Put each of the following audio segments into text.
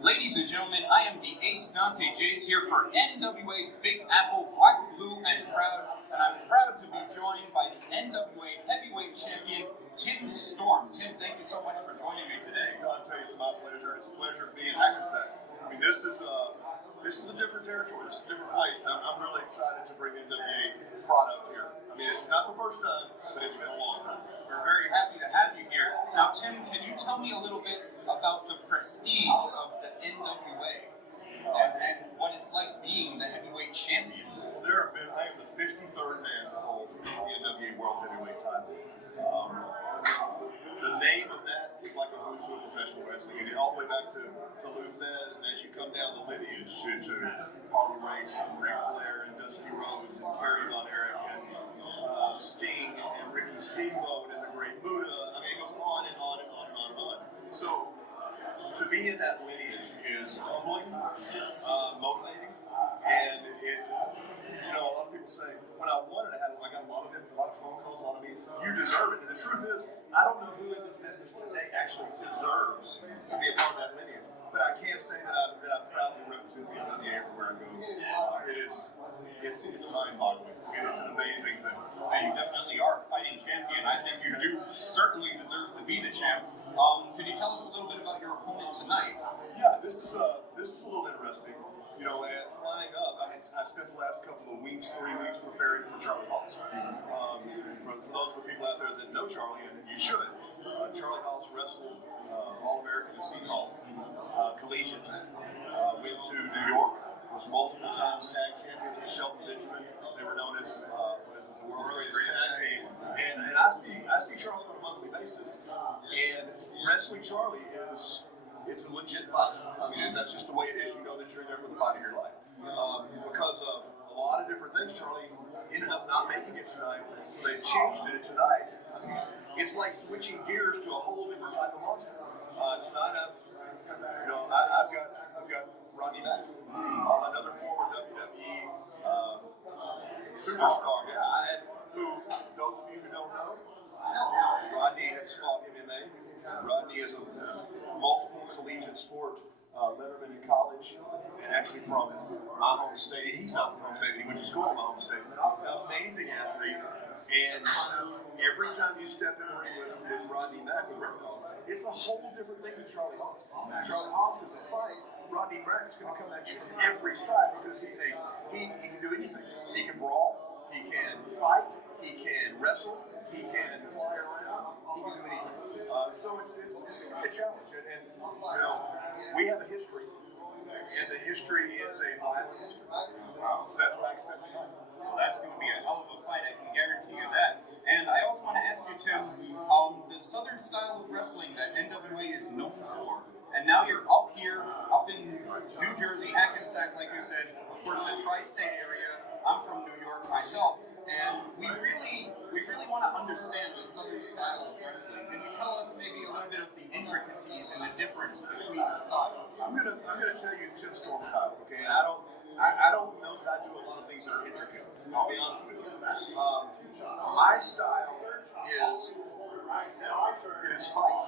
Ladies and gentlemen, I am the Ace Dante Jace here for NWA Big Apple Black, Blue, and Proud, and I'm proud to be joined by the NWA Heavyweight Champion, Tim Storm. Tim, thank you so much for joining me today. Dante, it's my pleasure. It's a pleasure to be in Hackensack. I mean, this is a different territory. This is a different place, and I'm really excited to bring NWA product here. I mean, it's not the first time, but it's been a long time. We're very happy to have you here. Now, Tim, can you tell me a little bit about the prestige of the NWA and what it's like being the heavyweight champion? Well, I am the 53rd man to hold the NWA World Heavyweight title. The name of that is like a who's who of professional wrestling. You get all the way back to Lou Thesz, and as you come down the lineage to Harley Race and Ric Flair and Dusty Rhodes and Kerry Von Erich and Sting and Ricky Steamboat and the Great Buddha. I mean, it goes on and on and on and on and on. So to be in that lineage is humbling, motivating, and a lot of people say, when I won it, I got a lot of phone calls, a lot of meetings. You deserve it. And the truth is, I don't know who in this business today actually deserves to be a part of that lineage. But I can't say that I proudly represent the NWA everywhere I go. It's mind-boggling. It's an amazing thing. And you definitely are a fighting champion. I think you do certainly deserve to be the champ. Can you tell us a little bit about your opponent tonight? Yeah, this is a little interesting. You know, at flying up, I spent the last couple of weeks, 3 weeks, preparing for Charlie Haas. For those of the people out there that know Charlie, and you should, Charlie Haas wrestled All-American at Seton Hall, collegiate. Went to New York, was multiple times tag champions with Shelton Benjamin. They were known as the world's greatest tag team. And I see Charlie on a monthly basis, and wrestling Charlie it's a legit fight. I mean, that's just the way it is. You know that you're there for the fight of your life. Because of a lot of different things, Charlie ended up not making it tonight, so they changed it tonight. It's like switching gears to a whole different type of monster. Tonight, I've got Rodney Mack, another former WWE superstar. Yeah, who those of you who don't know, Rodney has fought MMA. Rodney is a multiple collegiate sport letterman in college, and actually from my home state. He's not from home state, he went to school in my home state. Amazing athlete, and every time you step in the ring with Rodney Mack, with Reno, it's a whole different thing than Charlie Haas. Charlie Haas is a fight. Rodney Mack's going to come at you from every side because he can do anything. He can brawl, he can fight, he can wrestle, he can fly around, he can do anything. So it's going to be a challenge, and we have a history, and the history is a violent history. So that's what I expect tonight. Well, that's going to be a hell of a fight, I can guarantee you that. And I also want to ask you, Tim, the Southern style of wrestling that NWA is known for, and now you're up here, up in New Jersey, Hackensack, like you said, of course the tri-state area. I'm from New York myself, and we really want to understand the Southern style of wrestling. Can you tell us maybe a little bit of the intricacies and the difference between the styles? I'm gonna tell you Tim Storm style, okay? And I don't know that I do a lot of things that are intricate. I'll be honest with you. My style is fight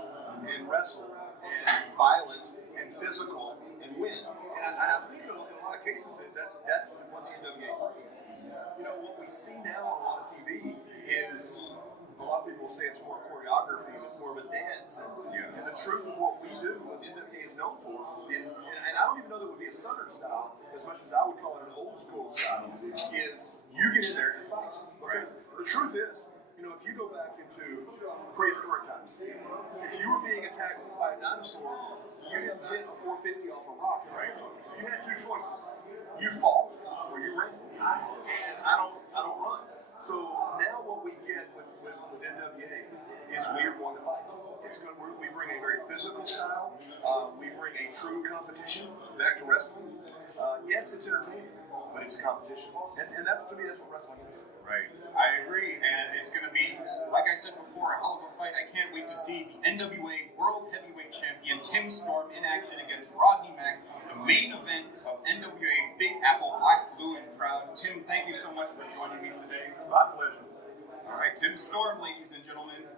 and wrestle and violent and physical and win. And I think in a lot of cases that's what the NWA brings. You know, what we see now on TV is a lot of people say it's more choreography, it's more of a dance. And the truth of what we do, what the NWA is known for, and I don't even know that it would be a Southern style, as much as I would call it an old school style, is you get in there and fight. Because the truth is, if you go back into prehistoric times, if you were being attacked by a dinosaur, you didn't hit a 450 off a rock, right? You had two choices. You fought or you ran. And I don't run. So now what we get with NWA is we are going to fight. We bring a very physical style. We bring a true competition back to wrestling. Yes, it's entertaining, but it's a competition. And that's, to me, that's what wrestling is. Right. I agree. And it's going to be, like I said before, a hell of a fight. I can't wait to see the NWA World Heavyweight Champion Tim Storm in action against Rodney Mack, the main event of NWA Big Apple Black, Blue, and Proud. Tim, thank you so much for joining me today. My pleasure. All right, Tim Storm, ladies and gentlemen.